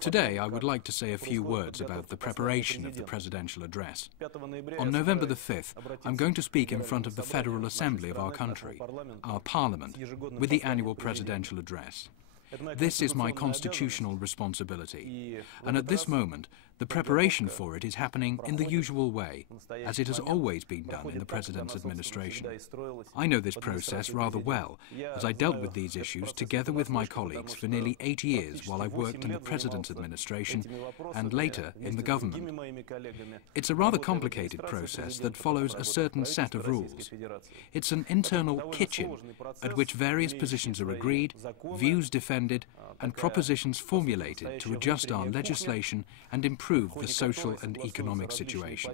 Today, I would like to say a few words about the preparation of the presidential address. On November the 5th, I'm going to speak in front of the Federal Assembly of our country, our Parliament, with the annual presidential address. This is my constitutional responsibility, and at this moment, the preparation for it is happening in the usual way, as it has always been done in the President's administration. I know this process rather well, as I dealt with these issues together with my colleagues for nearly 8 years while I worked in the President's administration and later in the government. It's a rather complicated process that follows a certain set of rules. It's an internal kitchen at which various positions are agreed, views defended, and propositions formulated to adjust our legislation and improve the social and economic situation.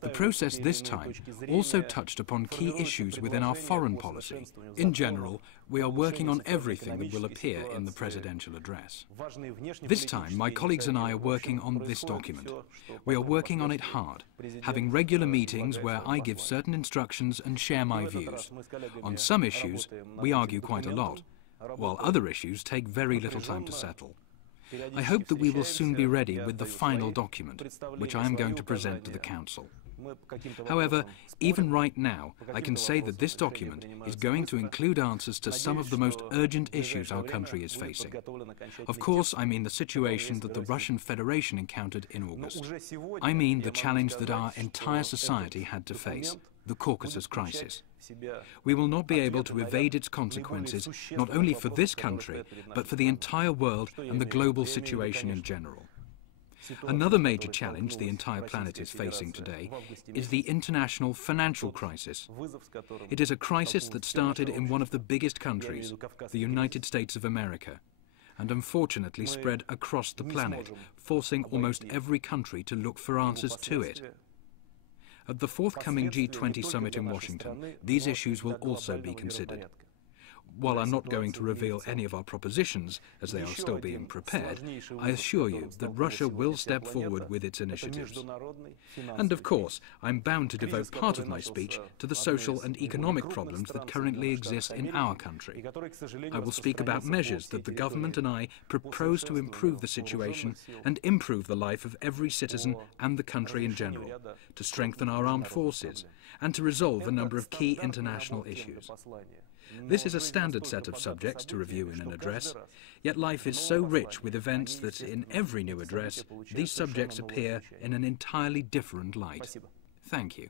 The process this time also touched upon key issues within our foreign policy. In general, we are working on everything that will appear in the presidential address. This time, my colleagues and I are working on this document. We are working on it hard, having regular meetings where I give certain instructions and share my views. On some issues, we argue quite a lot, while other issues take very little time to settle. I hope that we will soon be ready with the final document, which I am going to present to the Council. However, even right now, I can say that this document is going to include answers to some of the most urgent issues our country is facing. Of course, I mean the situation that the Russian Federation encountered in August. I mean the challenge that our entire society had to face, the Caucasus crisis. We will not be able to evade its consequences, not only for this country, but for the entire world and the global situation in general. Another major challenge the entire planet is facing today is the international financial crisis. It is a crisis that started in one of the biggest countries, the United States of America, and unfortunately spread across the planet, forcing almost every country to look for answers to it. At the forthcoming G20 summit in Washington, these issues will also be considered. While I'm not going to reveal any of our propositions, as they are still being prepared, I assure you that Russia will step forward with its initiatives. And of course, I'm bound to devote part of my speech to the social and economic problems that currently exist in our country. I will speak about measures that the government and I propose to improve the situation and improve the life of every citizen and the country in general, to strengthen our armed forces, and to resolve a number of key international issues. This is a standard set of subjects to review in an address, yet life is so rich with events that in every new address, these subjects appear in an entirely different light. Thank you.